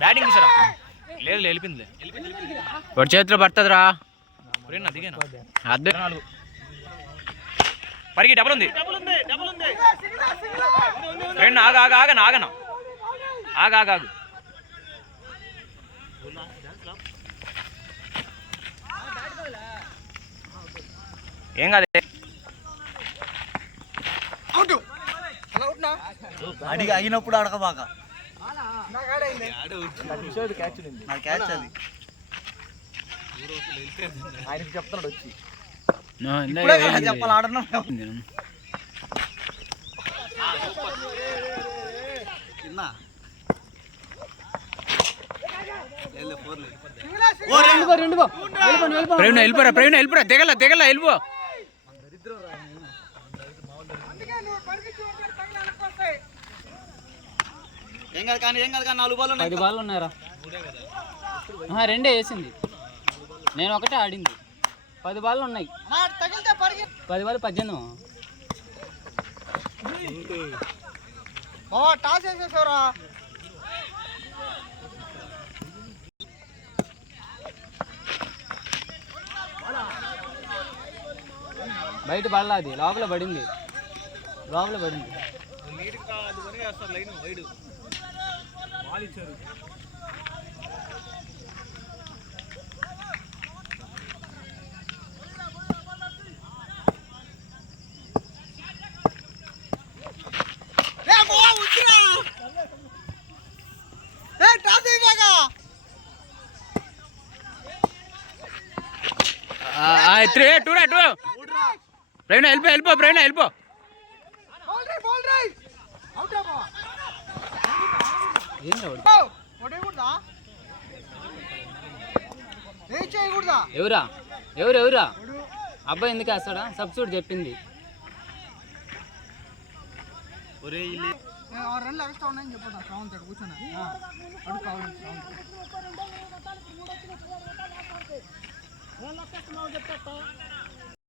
Batting తీసారా? లేదు వెళ్ళిపోయిందిలే. వాడి చేతిలో పడుతుందిరా. దిగాను అద్దె పరిగి డబుల్ ఉంది. రెండు ఆగను ఆగాగు. ఏం కాదు. అడిగి అయినప్పుడు అడగబాక. క్యాచ్ అది ఆయనకి చెప్తున్నాడు వచ్చి చెప్పాలి ఆడను. వెళ్ళిపోరా తెగల వెళ్ళిపో. ఏం కాదు కానీ 4 బాల్ 10 బాల్ ఉన్నాయరా. రెండే వేసింది, నేను ఒకటే ఆడింది. 10 బాల్ ఉన్నాయి. 10 బాల్ 18. టాస్ వేసేసారా? బయట పడలా, అది లోపల పడింది. వెళ్ళిపో. ఎవరా అబ్బాయి ఎందుకు వేస్తాడా? సబ్స్టిట్యూట్ చెప్పింది. 6 రన్లు ఎక్స్ట్రా ఉన్నాయని చెప్పండి. శ్రావంత్ కూర్చొని అడుగు కావాలండి. శ్రావంత్